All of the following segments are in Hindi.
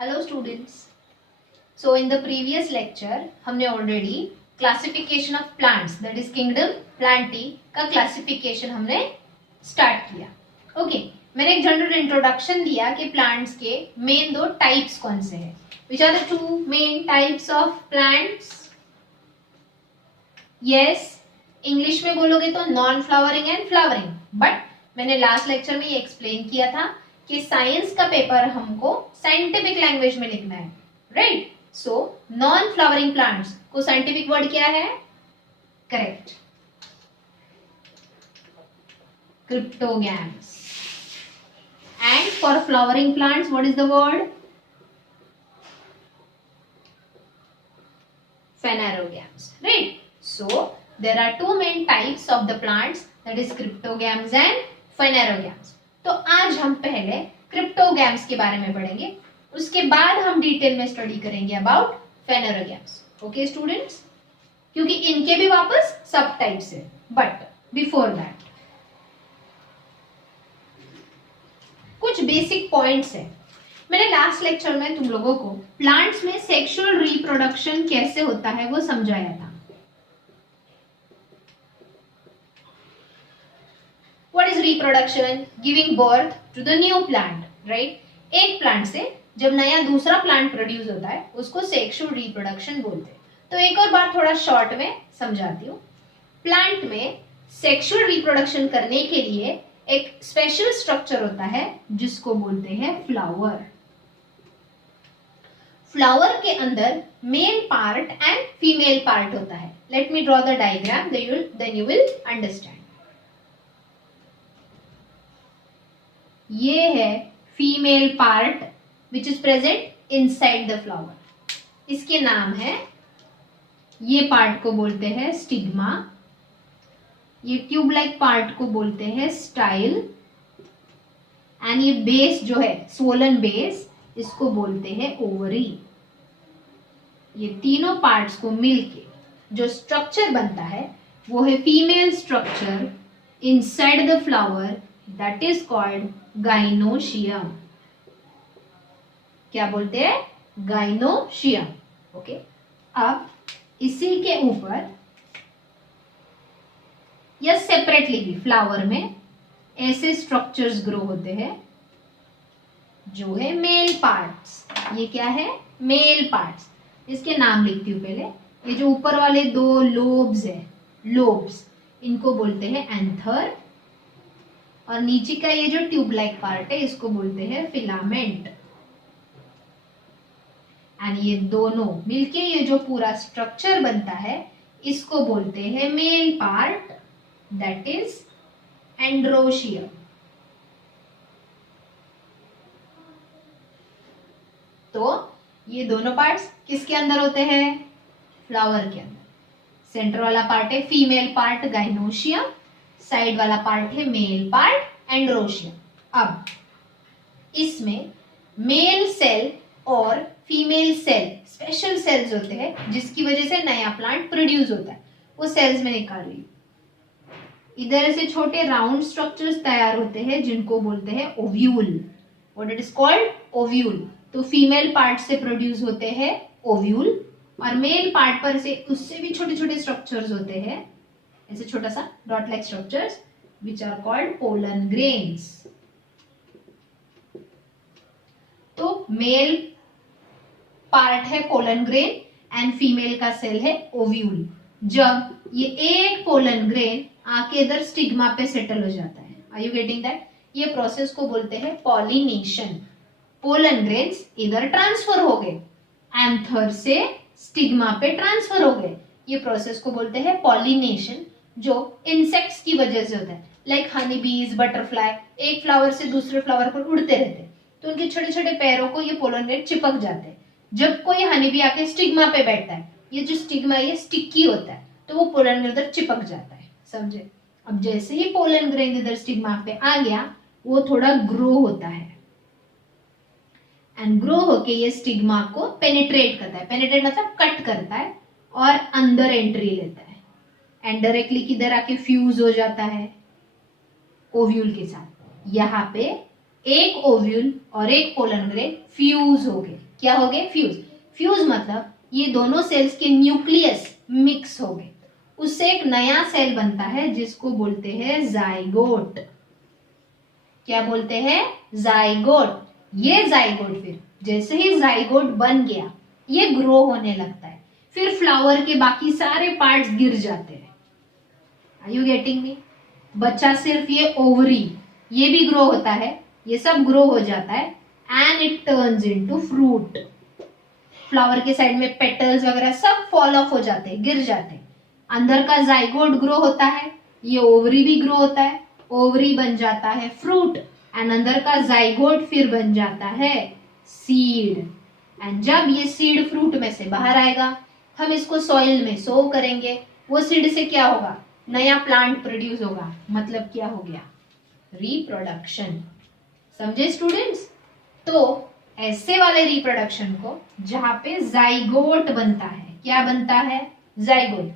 Hello students. So in the previous lecture हमने already classification of plants that is kingdom Plantae का क्लासिफिकेशन हमने स्टार्ट किया। ओके, मैंने एक जनरल इंट्रोडक्शन दिया कि प्लांट्स के मेन दो टाइप्स कौन से हैं। Which are the two main types of plants? Yes, English में बोलोगे तो non flowering and flowering, but मैंने लास्ट लेक्चर में ये एक्सप्लेन किया था कि साइंस का पेपर हमको साइंटिफिक लैंग्वेज में लिखना है, right? So non flowering plants को साइंटिफिक वर्ड क्या है? Correct, cryptogams. And for flowering plants what is the word? phanerogams, right? So there are two main types of the plants, that is cryptogams and phanerogams. तो आज हम पहले क्रिप्टोगैम्स के बारे में पढ़ेंगे, उसके बाद हम डिटेल में स्टडी करेंगे अबाउट phanerogams. ओके स्टूडेंट्स, क्योंकि इनके भी वापस सब टाइप्स है, बट बिफोर दैट कुछ बेसिक पॉइंट्स है। मैंने लास्ट लेक्चर में तुम लोगों को प्लांट्स में सेक्सुअल रिप्रोडक्शन कैसे होता है वो समझाया था। What is reproduction? Giving birth to the new plant, right? एक प्लांट से जब नया दूसरा प्लांट प्रोड्यूस होता है उसको सेक्सुअल रिप्रोडक्शन बोलते हैं। तो एक और बार थोड़ा शॉर्ट में समझाती हूँ। प्लांट में सेक्सुअल रिप्रोडक्शन करने के लिए एक स्पेशल स्ट्रक्चर होता है जिसको बोलते हैं फ्लावर। फ्लावर के अंदर male part and female part होता है। Let me draw the diagram, then you will understand. ये है female part which is present inside the flower. इसके नाम है, ये पार्ट को बोलते हैं स्टिग्मा, ये ट्यूब लाइक पार्ट को बोलते हैं स्टाइल, एंड ये बेस जो है स्वोलन बेस, इसको बोलते हैं ओवरी। ये तीनों पार्ट्स को मिलके जो स्ट्रक्चर बनता है वो है female structure inside the flower, that is called gynoecium. क्या बोलते हैं? गाइनोशियम। ओके, अब इसी के ऊपर या सेपरेटली भी फ्लावर में ऐसे स्ट्रक्चर्स ग्रो होते हैं जो है मेल पार्ट्स। ये क्या है? Male parts. इसके नाम लिखती हूं पहले। ये जो ऊपर वाले दो लोब्स है, लोब्स, इनको बोलते हैं एंथर, और नीचे का ये जो ट्यूब लाइक पार्ट है इसको बोलते हैं फिलामेंट। एंड ये दोनों मिलके ये जो पूरा स्ट्रक्चर बनता है इसको बोलते हैं male part, that is androecium. तो ये दोनों पार्ट्स किसके अंदर होते हैं? फ्लावर के अंदर। सेंटर वाला पार्ट है फीमेल पार्ट गाइनोशियम, साइड वाला पार्ट है मेल पार्ट एंड्रोशियम। अब इसमें मेल सेल और फीमेल सेल, स्पेशल सेल्स होते हैं जिसकी वजह से नया प्लांट प्रोड्यूस होता है, वो सेल्स में निकाल ली। इधर से छोटे राउंड स्ट्रक्चर्स तैयार होते हैं जिनको बोलते हैं ovule. What it is called? Ovule. तो फीमेल पार्ट से प्रोड्यूस होते हैं ओव्यूल, और मेल पार्ट पर से उससे भी छोटे छोटे स्ट्रक्चर्स होते हैं, ऐसे छोटा सा dot like structures which are called pollen grains. तो मेल पार्ट है पोलन ग्रेन एंड फीमेल का सेल है ओव्यूल। जब ये एक पोलन ग्रेन आके इधर स्टिग्मा पे सेटल हो जाता है, आर यू गेटिंग दैट? ये प्रोसेस को बोलते हैं पॉलिनेशन। पोलन ग्रेन्स इधर ट्रांसफर हो गए, एंथर से स्टिग्मा पे ट्रांसफर हो गए, ये प्रोसेस को बोलते हैं पॉलिनेशन, जो इंसेक्ट्स की वजह से होता है। लाइक हनी बीज, बटरफ्लाई एक फ्लावर से दूसरे फ्लावर पर उड़ते रहते हैं, तो उनके छोटे छोटे पैरों को ये पोलन ग्रेन चिपक जाते हैं। जब कोई हनी बी आके स्टिग्मा पे बैठता है, ये जो स्टिग्मा ये स्टिकी होता है, तो वो पोलन ग्रेन इधर चिपक जाता है, समझे? अब जैसे ही पोलन ग्रेन इधर स्टिग्मा पे आ गया, वो थोड़ा ग्रो होता है, एंड ग्रो होके ये स्टिग्मा को पेनिट्रेट करता है। पेनिट्रेट मतलब कट करता है और अंदर एंट्री लेता है, एंड डायरेक्टली किधर आके फ्यूज हो जाता है ओव्यूल के साथ। यहाँ पे एक ओव्यूल और एक पोलन ग्रेन फ्यूज हो गए, क्या हो गए? फ्यूज। फ्यूज मतलब ये दोनों सेल्स के न्यूक्लियस मिक्स हो गए, उससे एक नया सेल बनता है जिसको बोलते हैं जाइगोट। क्या बोलते हैं? जाइगोट। ये जाइगोट फिर जैसे ही जाइगोट बन गया ये ग्रो होने लगता है, फिर फ्लावर के बाकी सारे पार्ट्स गिर जाते हैं। Are you getting me? बच्चा सिर्फ ये ओवरी, ये भी ग्रो होता है, ये सब ग्रो हो जाता है and it turns into fruit. Flower के साइड में पेटल्स वगैरह सब फॉल ऑफ हो जाते हैं, गिर जाते हैं। अंदर का जाइगोट ग्रो होता है, ये ओवरी भी ग्रो होता है, ओवरी बन जाता है फ्रूट एंड अंदर का जाइगोट फिर बन जाता है सीड। एंड जब ये सीड फ्रूट में से बाहर आएगा हम इसको सॉइल में सो करेंगे, वो सीड से क्या होगा? नया प्लांट प्रोड्यूस होगा। मतलब क्या हो गया? रिप्रोडक्शन। समझे स्टूडेंट्स? तो ऐसे वाले रिप्रोडक्शन को जहां पे जाइगोट बनता है, क्या बनता है? जाइगोट।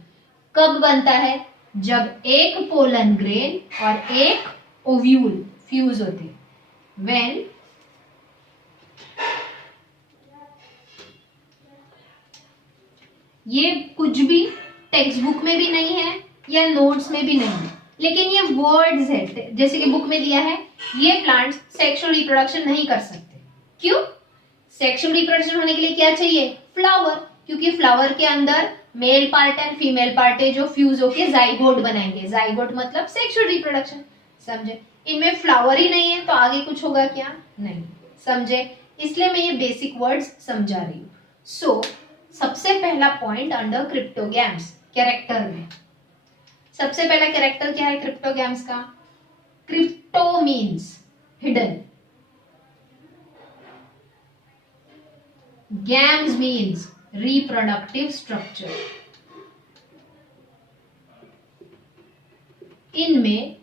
कब बनता है? जब एक पोलन ग्रेन और एक ओव्यूल फ्यूज होते हैं। व्हेन ये कुछ भी टेक्स्ट बुक में भी नहीं है या नोट्स में भी नहीं है, लेकिन ये वर्ड्स है। जैसे कि बुक में दिया है ये प्लांट्स सेक्सुअल रिप्रोडक्शन नहीं कर सकते। क्यों? सेक्सुअल रिप्रोडक्शन होने के लिए क्या चाहिए? फ्लावर। क्योंकि फ्लावर के अंदर male part and female part है जो फ्यूज होके जाइगोट बनाएंगे। जाइगोट मतलब सेक्सुअल रिप्रोडक्शन। समझे? इनमें फ्लावर ही नहीं है तो आगे कुछ होगा क्या? नहीं। समझे? इसलिए मैं ये बेसिक वर्ड्स समझा रही हूँ। सो सबसे पहला पॉइंट अंडर क्रिप्टोगैम्स, कैरेक्टर में सबसे पहला कैरेक्टर क्या है क्रिप्टोगैम्स का? Crypto means hidden, games means reproductive structure. इनमें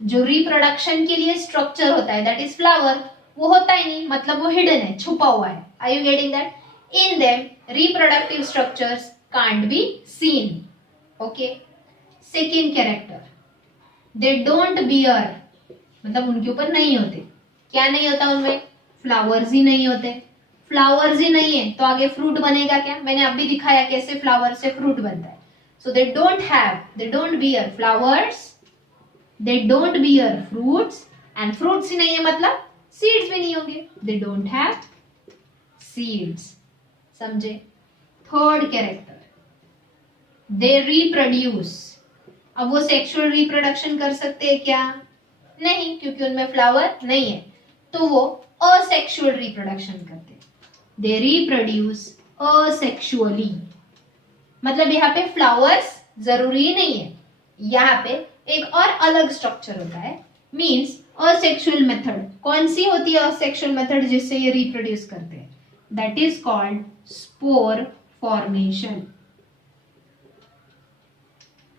जो रिप्रोडक्शन के लिए स्ट्रक्चर होता है दैट इज फ्लावर, वो होता ही नहीं, मतलब वो हिडन है, छुपा हुआ है। Are you getting that? In them reproductive structures can't be seen. Okay. Second character, they don't bear, मतलब उनके ऊपर नहीं होते। क्या नहीं होता उनमें? फ्लावर्स ही नहीं होते। फ्लावर्स ही नहीं है तो आगे फ्रूट बनेगा क्या? मैंने अभी दिखाया कैसे फ्लावर से फ्रूट बनता है। सो they don't bear flowers, they don't bear fruits, and fruits ही नहीं है मतलब seeds भी नहीं होंगे। They don't have seeds. समझे? Third character, they reproduce. अब वो सेक्सुअल रिप्रोडक्शन कर सकते हैं क्या? नहीं, क्योंकि उनमें फ्लावर नहीं है, तो वो असेक्सुअल रिप्रोडक्शन करते हैं। दे रिप्रोड्यूस असेक्सुअली, मतलब यहाँ पे फ्लावर्स जरूरी नहीं है, यहाँ पे एक और अलग स्ट्रक्चर होता है। Means asexual method. कौन सी होती है असेक्सुअल मेथड जिससे ये रिप्रोड्यूस करते हैं? That is called spore formation.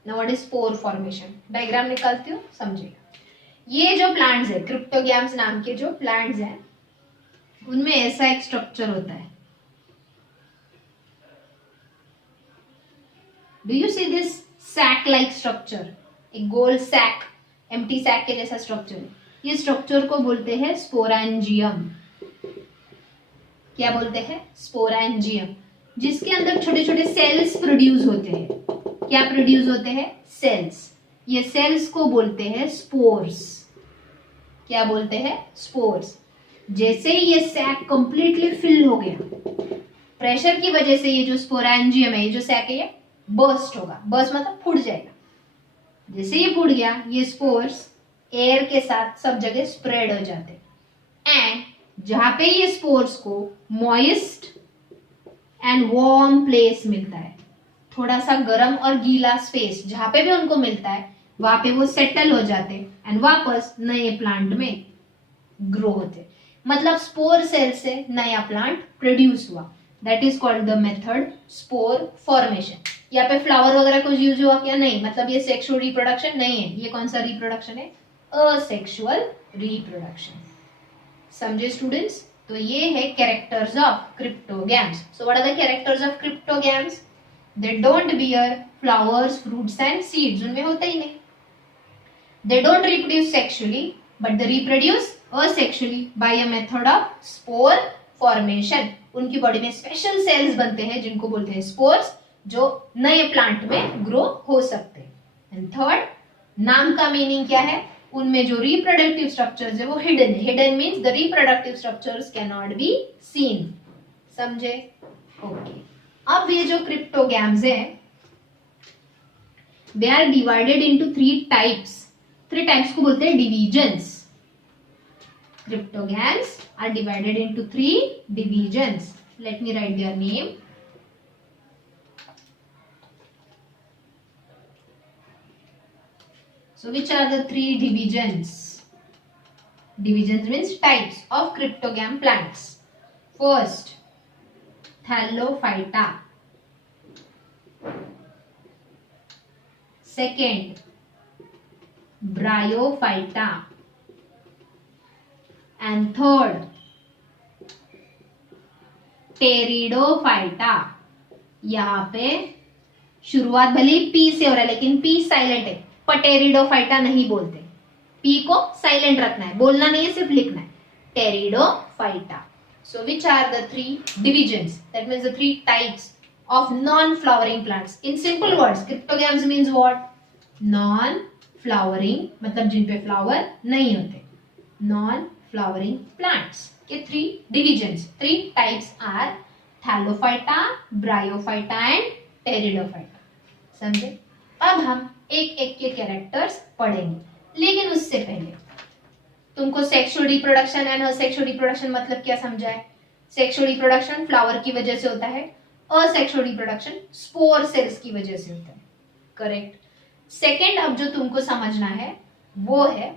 Now what is spore formation? Diagram निकालती हूँ, समझिएगा। ये जो प्लांट्स है, क्रिप्टोगैम्स नाम के जो प्लांट्स हैं, उनमें ऐसा एक स्ट्रक्चर होता है। Do you see this sac-like structure? एक गोल सैक, एम्प्टी सैक के जैसा स्ट्रक्चर। ये स्ट्रक्चर को बोलते हैं स्पोरेंजियम। क्या बोलते हैं? स्पोरेंजियम, जिसके अंदर छोटे छोटे सेल्स प्रोड्यूस होते हैं। क्या प्रोड्यूस होते हैं? सेल्स। ये सेल्स को बोलते हैं स्पोर्स। क्या बोलते हैं? स्पोर्स। जैसे ही ये सैक कंप्लीटली फिल हो गया, प्रेशर की वजह से ये जो स्पोरेंजियम है, ये जो सैक है, ये बर्स्ट होगा। बर्स्ट मतलब फूट जाएगा। जैसे ये फूट गया, ये स्पोर्स एयर के साथ सब जगह स्प्रेड हो जाते एंड जहां पे ये स्पोर्स को मॉइस्ट एंड वार्म प्लेस मिलता है, थोड़ा सा गर्म और गीला स्पेस जहां पे भी उनको मिलता है, वहां पे वो सेटल हो जाते एंड वापस नए प्लांट में ग्रो होते। मतलब स्पोर सेल से नया प्लांट प्रोड्यूस हुआ। That is called the method spore formation. यहाँ पे फ्लावर वगैरह कुछ यूज हुआ क्या? नहीं, मतलब ये सेक्सुअल रिप्रोडक्शन नहीं है। ये कौन सा रिप्रोडक्शन है? Asexual reproduction. समझे स्टूडेंट्स? तो ये है characters of cryptogams. So what are the characters of cryptogams? They don't bear flowers, fruits and seeds, उनमें होता ही नहीं। They don't reproduce sexually but they reproduce asexually by a method of spore formation. उनकी बॉडी में स्पेशल सेल्स बनते हैं जिनको बोलते हैं स्पोर्स, जो नए प्लांट में ग्रो हो सकते हैं। एंड थर्ड, नाम का मीनिंग क्या है, उनमें जो रिप्रोडक्टिव स्ट्रक्चर्स है वो हिडन है। Hidden means the reproductive structures can not be seen. समझे? ओके। अब ये जो क्रिप्टोगैम्स है they are divided into 3 types. 3 types को बोलते हैं divisions. Cryptogams are divided into 3 divisions. Let me write their name. So which are the 3 divisions? Divisions means types of cryptogam plants. First, Thallophyta. Second, Bryophyta. And third, Pteridophyta. यहाँ पे शुरुआत भले ही पी से हो रहा है लेकिन पी साइलेंट है, पटेरिडोफाइटा नहीं बोलते। पी को साइलेंट रखना है, बोलना नहीं है, सिर्फ लिखना है, pteridophyta. So which are the 3 divisions, that means the 3 types of non flowering plants. In simple words, cryptogams means what? Non flowering, मतलब जिन पे फ्लावर नहीं होते, नॉन फ्लावरिंग प्लांट्स के 3 divisions, 3 types are thallophyta, bryophyta and pteridophyta. समझे? अब हम एक एक के कैरेक्टर्स पढ़ेंगे, लेकिन उससे पहले तुमको sexual reproduction and asexual reproduction मतलब क्या समझा है? सेक्सुअल रिप्रोडक्शन फ्लावर की वजह से होता है, असेक्सुअल रिप्रोडक्शन स्पोर सेल्स की वजह से होता है। करेक्ट। सेकेंड, अब जो तुमको समझना है वो है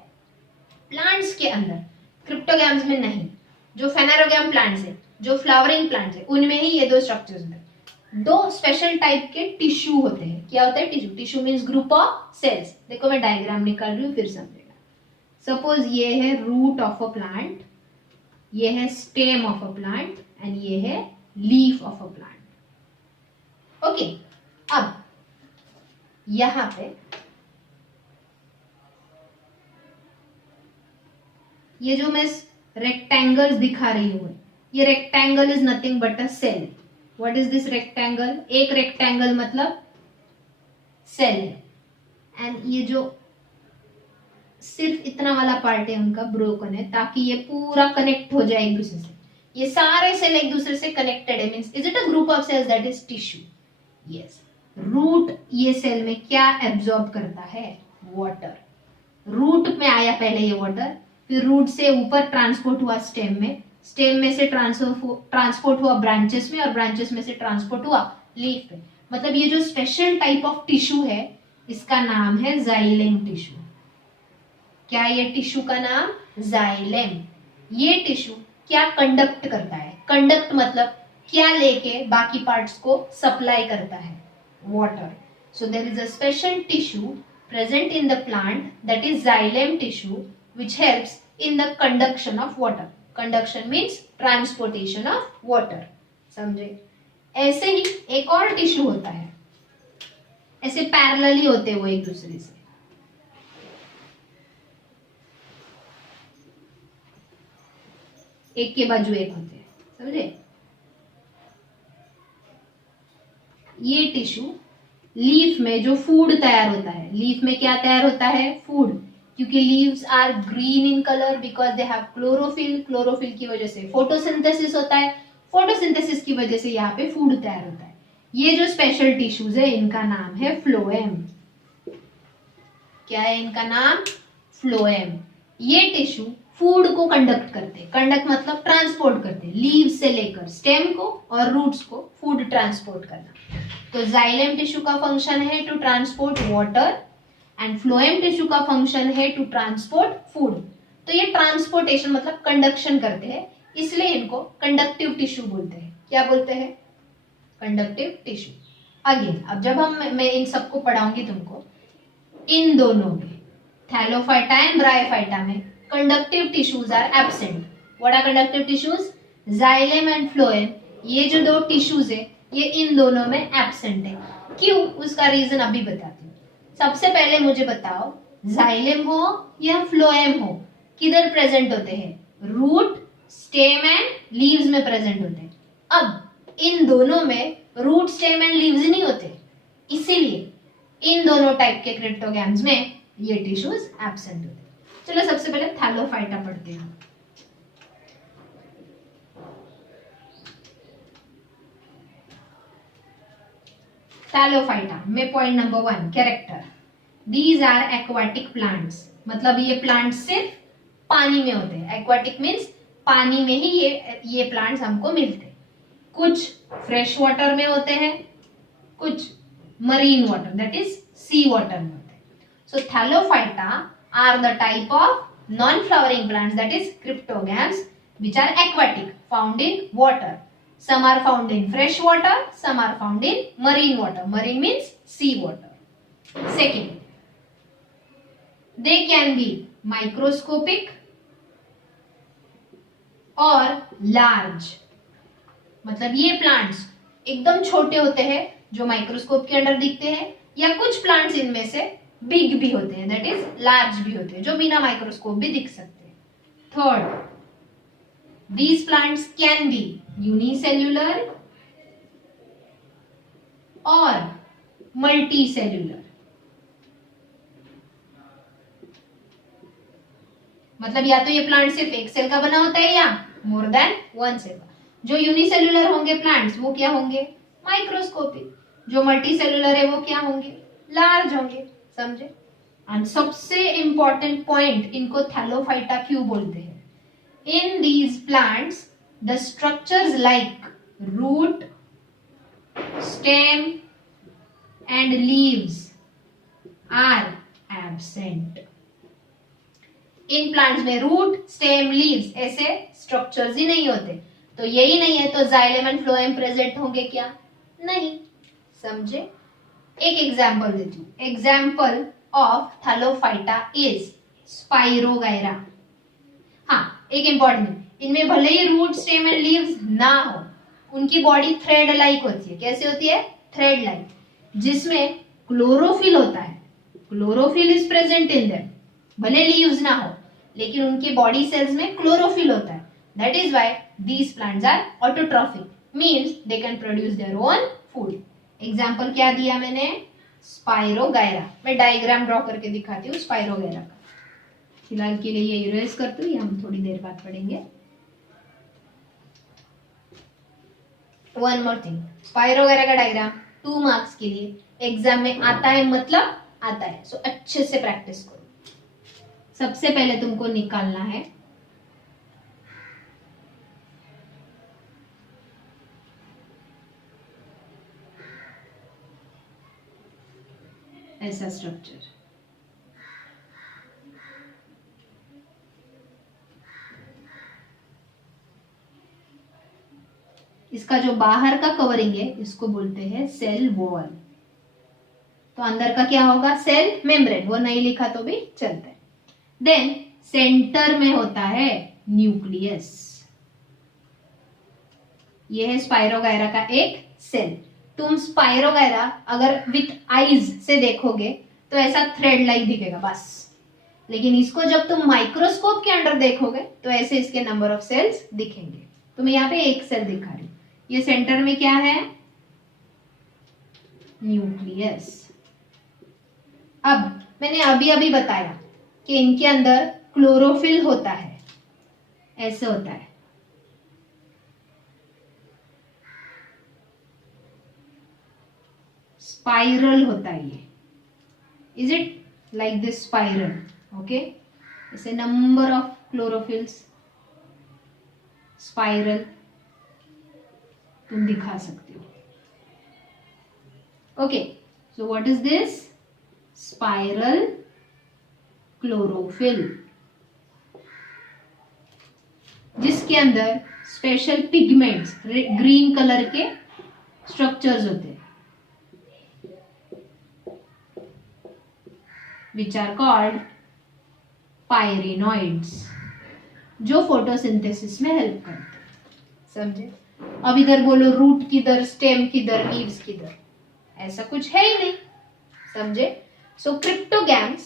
प्लांट्स के अंदर, क्रिप्टोगैम्स में नहीं, जो फेनेरोगैम प्लांट्स है, जो फ्लावरिंग प्लांट्स है, उनमें ही ये 2 स्ट्रक्चर्स होते हैं। 2 स्पेशल टाइप के टिश्यू होते हैं। क्या होता है tissue? Tissue means group of cells. देखो मैं डायग्राम निकाल रही हूँ, फिर समझेगा। सपोज ये है रूट ऑफ अ प्लांट, ये है stem of a plant and ये है leaf of a plant. Okay. अब यहां पे ये जो मैं रेक्टेंगल्स दिखा रही हूं, ये rectangle is nothing but a cell. What is this rectangle? एक रेक्टेंगल मतलब सेल है। एंड ये जो सिर्फ इतना वाला पार्ट है उनका ब्रोकन है, ताकि ये पूरा कनेक्ट हो जाए एक दूसरे से। ये सारे सेल एक दूसरे से कनेक्टेड है, means is it a group of cells that is tissue? Yes. Root ये सेल में क्या एब्जॉर्ब करता है? वाटर। रूट में आया पहले ये वाटर, फिर रूट से ऊपर ट्रांसपोर्ट हुआ स्टेम में, स्टेम में से ट्रांसपोर्ट हुआ ब्रांचेस में, और ब्रांचेस में से ट्रांसपोर्ट हुआ लीफ पे। मतलब ये जो स्पेशल टाइप ऑफ टिश्यू है इसका नाम है जाइलेम टिश्यू। क्या ये टिश्यू का नाम? जाइलेम। ये टिश्यू क्या कंडक्ट करता है? कंडक्ट मतलब क्या लेके बाकी पार्ट्स को सप्लाई करता है? Water. So there is a special tissue present in the plant, that is xylem tissue, which helps in the conduction of water. Conduction means transportation of water. समझे? ऐसे ही एक और टिश्यू होता है, ऐसे पैरेलली होते हैं वो एक दूसरे से। एक के बाजू एक होते हैं, समझे? ये टिश्यू लीफ में जो फूड तैयार होता है, लीफ में क्या तैयार होता है? फूड। क्योंकि leaves are green in colour because they have chlorophyll. Chlorophyll की वजह से फोटोसिंथेसिस होता है, फोटोसिंथेसिस की वजह से यहाँ पे फूड तैयार होता है। ये जो स्पेशल टिश्यूज है इनका नाम है फ्लोएम। क्या है इनका नाम? फ्लोएम। ये टिश्यू फूड को कंडक्ट करते हैं, कंडक्ट मतलब ट्रांसपोर्ट करते हैं, लीव्स से लेकर स्टेम को और रूट्स को फूड ट्रांसपोर्ट करना। तो जाइलेम टिश्यू का फंक्शन है to transport water and phloem tissue का फंक्शन है टू ट्रांसपोर्ट फूड। तो ये ट्रांसपोर्टेशन मतलब कंडक्शन करते हैं, इसलिए इनको कंडक्टिव टिश्यू बोलते हैं। क्या बोलते हैं? Conductive tissue. अगेन अब जब मैं इन सबको पढ़ाऊंगी तुमको, इन दोनों में थैलोफाइटा एंड ब्रायोफाइटा में conductive tissues are absent. What are conductive tissues? Xylem and phloem, ये जो 2 टिश्यूज है ये इन दोनों में एब्सेंट है। क्यों? उसका रीजन अभी बताती हूँ। सबसे पहले मुझे बताओ, जाइलेम हो या फ्लोएम हो, किधर प्रेजेंट होते हैं? रूट, स्टेम एंड लीव्स में प्रेजेंट होते हैं। अब इन दोनों में रूट, स्टेम एंड लीव्स नहीं होते, इसीलिए इन दोनों टाइप के क्रिप्टोगैम्स में ये टिश्यूज एब्सेंट होते हैं। चलो सबसे पहले थैलोफाइटा पढ़ते हैं। थैलोफाइटा में point number 1 character, these are aquatic plants, मतलब ये प्लांट्स सिर्फ पानी में होते हैं। एक्वाटिक मीन्स पानी में ही ये प्लांट्स हमको मिलते हैं। कुछ फ्रेश वाटर में होते हैं, कुछ marine water that is sea water में होते हैं। So Thallophyta are the type of non flowering plants that is cryptogams which are aquatic, found in water. Some are found in fresh water, some are found in marine water. Marine means sea water. Second, they can be microscopic or large. मतलब ये प्लांट्स एकदम छोटे होते हैं जो माइक्रोस्कोप के अंडर दिखते हैं, या कुछ प्लांट्स इनमें से बिग भी होते हैं दैट इज लार्ज भी होते हैं जो बिना माइक्रोस्कोप भी दिख सकते हैं। Third, these plants can be unicellular or multicellular. मतलब या तो ये प्लांट सिर्फ एक सेल का बना होता है या मोर देन वन सेल का। जो यूनिसेल्युलर होंगे प्लांट्स वो क्या होंगे? माइक्रोस्कोपिक। जो मल्टीसेल्युलर है वो क्या होंगे? लार्ज होंगे। समझे? एंड सबसे इंपॉर्टेंट पॉइंट, इनको थैलोफाइटा क्यों बोलते हैं? In these plants, the structures like root, stem and leaves are absent. In plants में रूट, स्टेम, लीव्स ऐसे स्ट्रक्चर्स ही नहीं होते। तो यही नहीं है तो जाइलम एंड फ्लोएम प्रेजेंट होंगे क्या? नहीं। समझे? एक एग्जाम्पल देती हूँ। Example of Thallophyta is spirogyra. हाँ, एक इंपॉर्टेंट, इनमें भले ही रूट, स्टेम एंड लीव्स ना हो, उनकी बॉडी थ्रेड लाइक होती है। कैसे होती है? थ्रेड लाइक, जिसमें क्लोरोफिल होता है। Chlorophyll is present in them. भले लीव्स ना हो लेकिन उनकी बॉडी सेल्स में क्लोरोफिल होता है। That is why these plants are autotrophic, means they can produce their own food. Example क्या दिया मैंने? स्पाइरोगायरा। मैं डायग्राम ड्रॉ करके दिखाती हूँ स्पाइरोगायरा का। फिलहाल के लिए ये इरेज करते हुए हम थोड़ी देर बाद पढ़ेंगे। वन मोर थिंग, स्पाइरोगायरा का डायग्राम 2 मार्क्स के लिए एग्जाम में आता है, मतलब आता है। सो अच्छे से प्रैक्टिस करो। सबसे पहले तुमको निकालना है ऐसा स्ट्रक्चर। इसका जो बाहर का कवरिंग है इसको बोलते हैं सेल वॉल। तो अंदर का क्या होगा? Cell membrane. वो नहीं लिखा तो भी चलता है। देन सेंटर में होता है न्यूक्लियस। ये है स्पाइरोगायरा का एक सेल। तुम स्पाइरोगायरा अगर विथ आईज से देखोगे तो ऐसा थ्रेड लाइक दिखेगा बस, लेकिन इसको जब तुम माइक्रोस्कोप के अंडर देखोगे तो ऐसे इसके नंबर ऑफ सेल्स दिखेंगे। तो मैं यहाँ पे एक सेल दिखा रही हूँ। ये सेंटर में क्या है? न्यूक्लियस। अब मैंने अभी अभी बताया कि इनके अंदर क्लोरोफिल होता है, ऐसे होता है। स्पाइरल होता है ये। Is it like this spiral? Okay, ऐसे नंबर ऑफ क्लोरोफिल्स स्पाइरल तुम दिखा सकते हो। Okay, so what is this? Spiral chlorophyll, जिसके अंदर स्पेशल पिगमेंट्स, ग्रीन कलर के स्ट्रक्चर्स होते हैं, विच आर कॉल्ड पायरेनॉइड्स, जो फोटोसिंथेसिस में हेल्प करते हैं। समझे? अब इधर बोलो रूट किधर, स्टेम किधर, लीव्स किधर, ऐसा कुछ है ही नहीं। समझे? सो क्रिप्टोगैम्स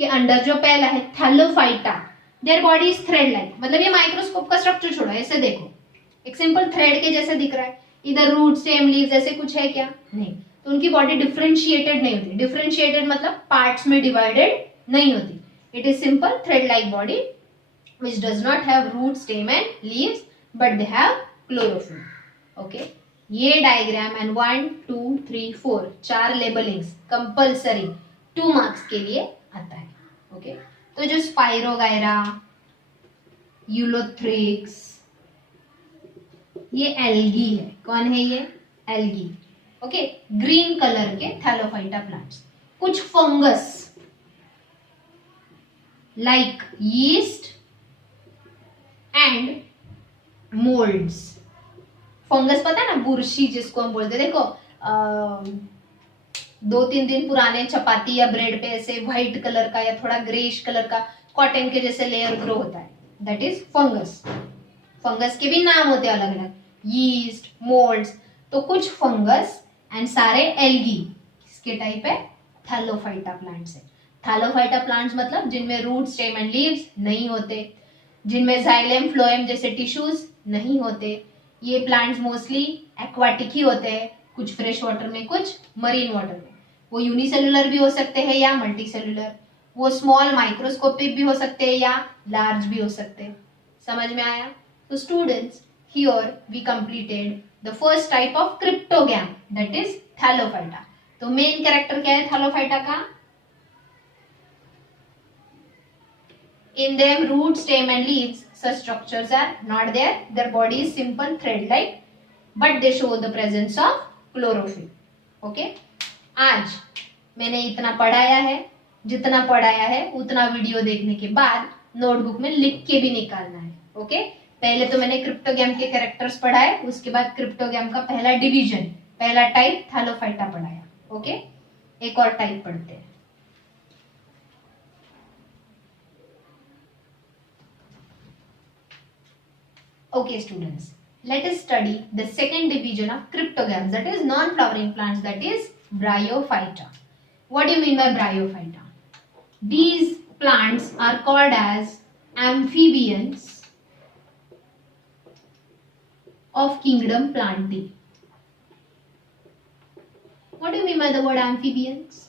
के अंडर जो पहला है Thallophyta, their body is thread like, मतलब ये माइक्रोस्कोप का स्ट्रक्चर छोड़ो, ऐसे देखो, एक सिंपल थ्रेड के जैसे दिख रहा है, इधर रूट स्टेम लीव्स ऐसे कुछ है क्या? नहीं। तो उनकी बॉडी डिफरेंशिएटेड नहीं होती। डिफरेंशिएटेड मतलब पार्ट्स में डिवाइडेड नहीं होती। It is simple thread like body which does not have root, stem and leaves but they have chlorophyll. Okay, ये डायग्राम एंड 1 2 3 4 चार लेबलिंग्स कंपल्सरी 2 मार्क्स के लिए आता है. ओके, तो जो स्पाइरोगायरा, यूलोथ्रिक्स, ये एल्गी है. कौन है ये? एल्गी. ओके, ग्रीन कलर के थैलोफाइटा प्लांट्स. कुछ fungus like yeast and moulds. Fungus पता है ना, बुरशी जिसको हम बोलते हैं. देखो 2-3 दिन पुराने चपाती या ब्रेड पे ऐसे व्हाइट कलर का या थोड़ा ग्रेश कलर का कॉटन के जैसे लेयर ग्रो होता है, दैट इज फंगस. फंगस के भी नाम होते हैं अलग अलग, यीस्ट, मोल्ड्स. तो कुछ फंगस एंड सारे एल्गी किसके टाइप है? थैलोफाइटा प्लांट्स है. थैलोफाइटा प्लांट्स मतलब जिनमें रूट, स्टेम एंड लीव्स नहीं होते, जिनमें जाइलम, फ्लोएम जैसे टिश्यूज नहीं होते. ये प्लांट्स मोस्टली एक्वाटिक ही होते हैं, कुछ फ्रेश वाटर में, कुछ मरीन वाटर में. वो यूनिसेलुलर भी हो सकते हैं या मल्टी सेलुलर. वो स्मॉल माइक्रोस्कोपिक भी हो सकते हैं या लार्ज भी हो सकते हैं. समझ में आया? तो students, here we completed the first type of cryptogam, that is thallophyta. तो मेन कैरेक्टर क्या है थैलोफाइटा का? In them, root, stem and leaves, such structures are not there. Their body is simple thread-like, but they show the presence of chlorophyll. Okay? आज मैंने इतना पढ़ाया है. जितना पढ़ाया है उतना वीडियो देखने के बाद नोटबुक में लिख के भी निकालना है. ओके? पहले तो मैंने क्रिप्टोगैम के कैरेक्टर्स पढ़ाए, उसके बाद क्रिप्टोगैम का पहला डिवीजन, पहला टाइप थैलोफाइटा पढ़ाया. ओके? एक और टाइप पढ़ते हैं. Okay students, let us study the second division of cryptogams, that is non-flowering plants, that is Bryophyta. What do you mean by Bryophyta? These plants are called as amphibians of kingdom Plantae. What do you mean by the word amphibians?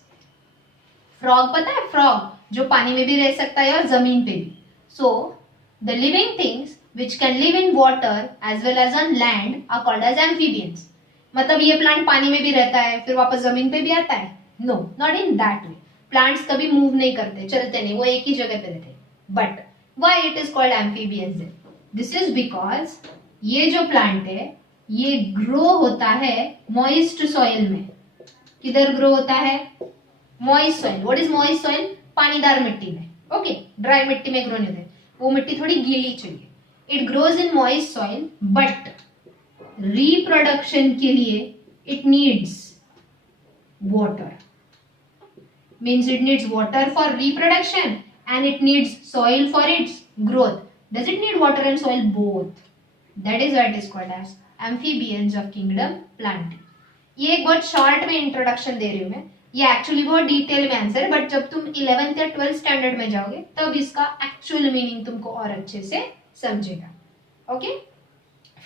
Frog पता है? frog जो पानी में भी रह सकता है और जमीन पे भी. So the living things which can live in water as well as on land are called as amphibians. मतलब ये प्लांट पानी में भी रहता है फिर वापस जमीन पे भी आता है? No, not in that way. Plants कभी मूव नहीं करते, चलते नहीं, वो एक ही जगह पे रहते. But why it is called amphibians then? This is because ये जो प्लांट है ये ग्रो होता है मॉइस्ट सॉइल में. किधर ग्रो होता है? Moist soil. What is moist soil? पानीदार मिट्टी में. ओके, ड्राई मिट्टी में ग्रो नहीं होते, वो मिट्टी थोड़ी गीली चाहिए. It grows in moist soil, but reproduction के लिए it needs water. Means it needs water for reproduction and it needs soil for its growth. Does it need water and soil? Both. That is why it is called as amphibians of kingdom Plantae. ये एक बहुत शॉर्ट में इंट्रोडक्शन दे रही हूँ मैं. ये एक्चुअली बहुत डिटेल में आंसर है, बट जब तुम 11th या 12th स्टैंडर्ड में जाओगे तब इसका एक्चुअल मीनिंग तुमको और अच्छे से समझेगा. ओके,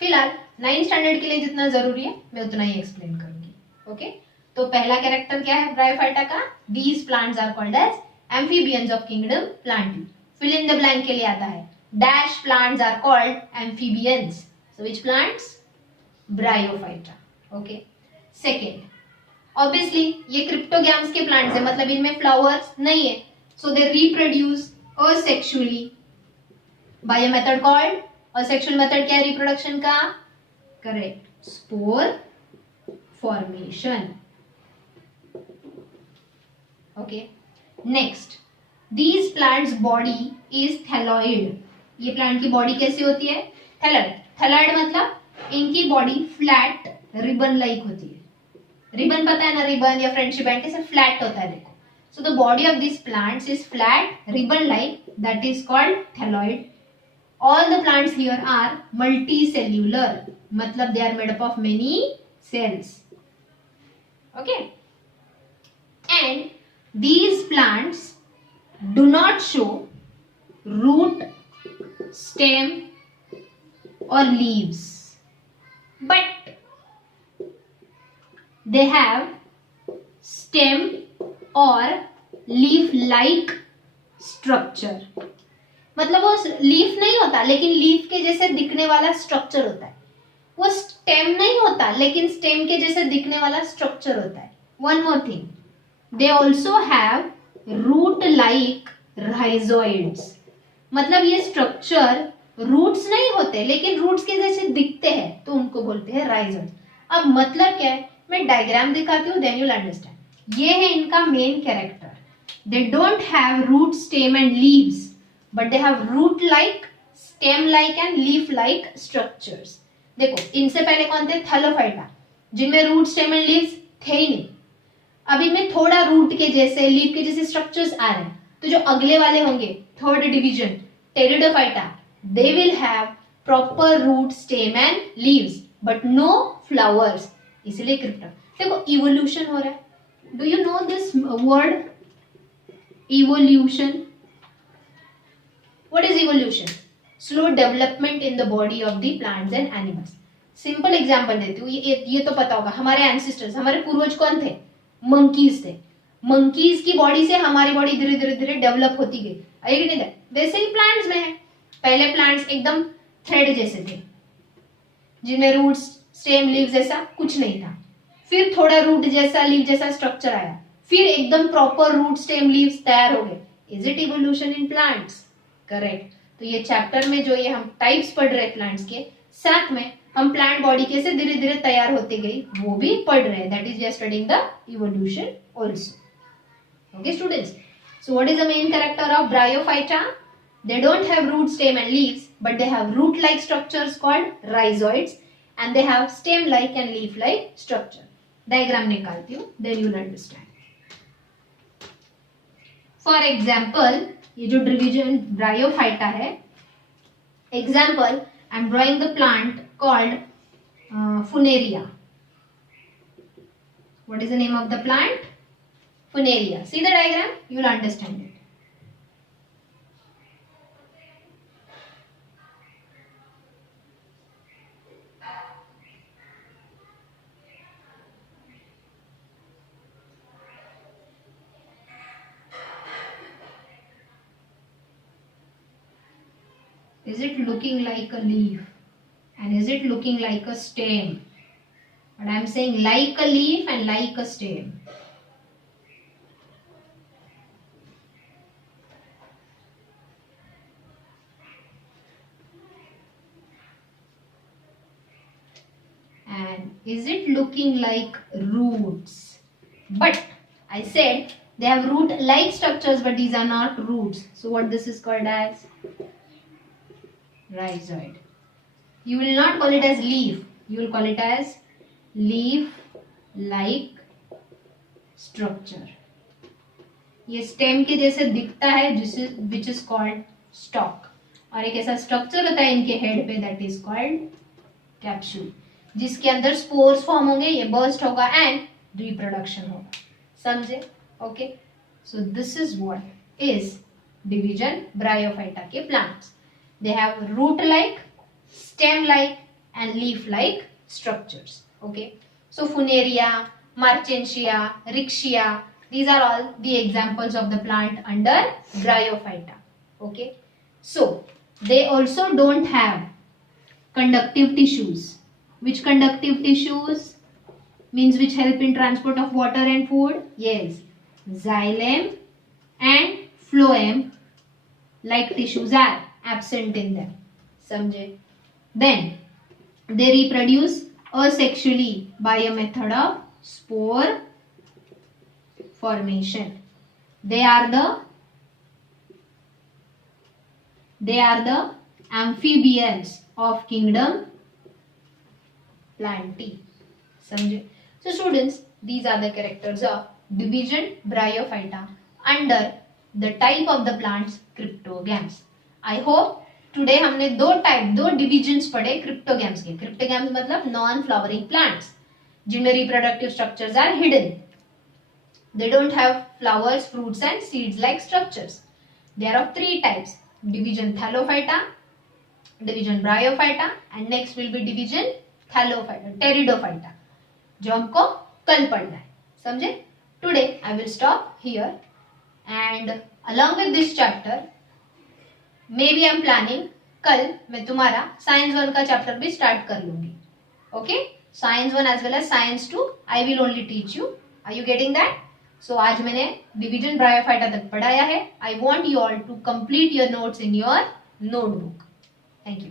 फिलहाल 9th स्टैंडर्ड के लिए जितना जरूरी है मैं उतना ही एक्सप्लेन करूंगी. ओके, तो पहला कैरेक्टर क्या है ब्रायोफाइटा का? These plants are called as amphibians of kingdom Plantae. Fill in the blank के लिए आता है dash plants are called amphibians. So which plants? Bryophyta. Okay, second, obviously ये क्रिप्टोगैम्स के प्लांट्स है, मतलब इनमें फ्लावर्स नहीं है. So they reproduce asexually by a method called, और सेक्सुअल मेथड क्या है रिप्रोडक्शन का? Correct, spore formation. Okay, next, these plants body is thalloid. ये प्लांट की बॉडी कैसी होती है? थैलॉइड. थैलॉइड मतलब इनकी बॉडी फ्लैट रिबन लाइक होती है. रिबन पता है ना, रिबन या फ्रेंडशिप बैंड कैसे फ्लैट होता है, देखो. So the body of this plants is flat ribbon like, that is called thalloid. All the plants here are multicellular, मतलब they are made up of many cells. Okay, and these plants do not show root, stem or leaves. but they have stem or leaf like structure. मतलब वो लीफ नहीं होता लेकिन लीफ के जैसे दिखने वाला स्ट्रक्चर होता है. वो स्टेम नहीं होता लेकिन स्टेम के जैसे दिखने वाला स्ट्रक्चर होता है. One more thing, they also have root like rhizoids. मतलब ये स्ट्रक्चर रूट्स नहीं होते लेकिन रूट्स के जैसे दिखते हैं तो उनको बोलते हैं राइजोइड. अब मतलब क्या है, मैं डायग्राम दिखाती हूँ, देन यू विल अंडरस्टैंड. ये है इनका main character. They don't have root, stem and leaves, but they have root like, stem like and leaf like structures. देखो इनसे पहले कौन थे, थैलोफाइटा, जिनमें रूट, स्टेम एंड लीव्स थे ही नहीं. अब इनमें थोड़ा रूट के जैसे, लीफ के जैसे स्ट्रक्चर्स आ रहे हैं. तो जो अगले वाले होंगे, third division, pteridophyta, they will have proper root, stem and leaves but no flowers. इसलिए क्रिप्टो. देखो इवोल्यूशन हो रहा है. Do you know this word evolution? What is evolution? Slow development in the body of the plants and animals. Simple example देती हूँ, ये तो पता होगा. हमारे एंसेस्टर्स, हमारे पूर्वज कौन थे? मंकीज थे. मंकीज की बॉडी से हमारी बॉडी धीरे धीरे धीरे डेवलप होती गई. है कि नहीं? वैसे ही प्लांट्स में है. पहले प्लांट्स एकदम थ्रेड जैसे थे, जिनमें रूट्स, स्टेम, लीव जैसा कुछ नहीं था. फिर थोड़ा रूट जैसा, लीव जैसा स्ट्रक्चर आया. फिर एकदम प्रॉपर रूट, स्टेम, लीव्स तैयार हो गए. Is it evolution in plants? Correct. तो ये चैप्टर में जो ये हम टाइप्स पढ़ रहे हैं प्लांट्स के, साथ में हम प्लांट बॉडी कैसे धीरे धीरे तैयार होते गई वो भी पढ़ रहे हैं. That is we are studying the evolution also. Okay students, so what is the main character of bryophyta? They don't have root, stem and leaves, but they have root-like structures called rhizoids, and they have stem-like and leaf-like structure. Diagram निकालती हूँ, then you will understand. For example, ये जो division Bryophyta है, example, I am drawing the plant called Funaria. What is the name of the plant? Funaria. See the diagram, you will understand it. Is it looking like a leaf? And is it looking like a stem? But I am saying like a leaf and like a stem. And is it looking like roots? But I said they have root-like structures, but these are not roots. So what this is called as? Rhizoid. You will not call it as leaf. You will call it as leaf-like structure. ये स्टेम के जैसे दिखता है, which is called stalk. और एक ऐसा स्ट्रक्चर होता है इनके हेड पे, that is called capsule, जिसके अंदर स्पोर्स फॉर्म होंगे, ये बर्स्ट होगा एंड रिप्रोडक्शन होगा. समझे? Okay. So this is what is division bryophyta के plants. They have root-like, stem-like and leaf-like structures. Okay. So Funaria, Marchantia, Riccia, these are all the examples of the plant under Bryophyta. Okay. So they also don't have conductive tissues. Which conductive tissues? Means which help in transport of water and food? Yes. Xylem and phloem like tissues are absent in them. समझे? Then they reproduce asexually by a method of spore formation. They are the amphibians of kingdom Plantae. समझे? So students, these are the characters of division Bryophyta under the type of the plants cryptogams. I hope today हमने दो डिविजन्स पढ़े क्रिप्टोगैम्स के. क्रिप्टोगैम्स मतलब नॉन फ्लावरिंग प्लांट्स जिनमें reproductive structures are hidden. They don't have flowers, fruits and seeds like structures. They are of 3 types: division thallophyta, division bryophyta, and next will be division thallophyta, pteridophyta, जो हमको कल पढ़ना है, समझे? Today I will stop here and along with this chapter maybe I am planning कल मैं तुम्हारा साइंस 1 का चैप्टर भी स्टार्ट कर लूंगी. Okay, science 1 as well as science 2 I will only teach you. Are you getting that? So आज मैंने डिवीजन ब्रायोफाइटा तक पढ़ाया है. I want you all to complete your notes in your notebook. Thank you.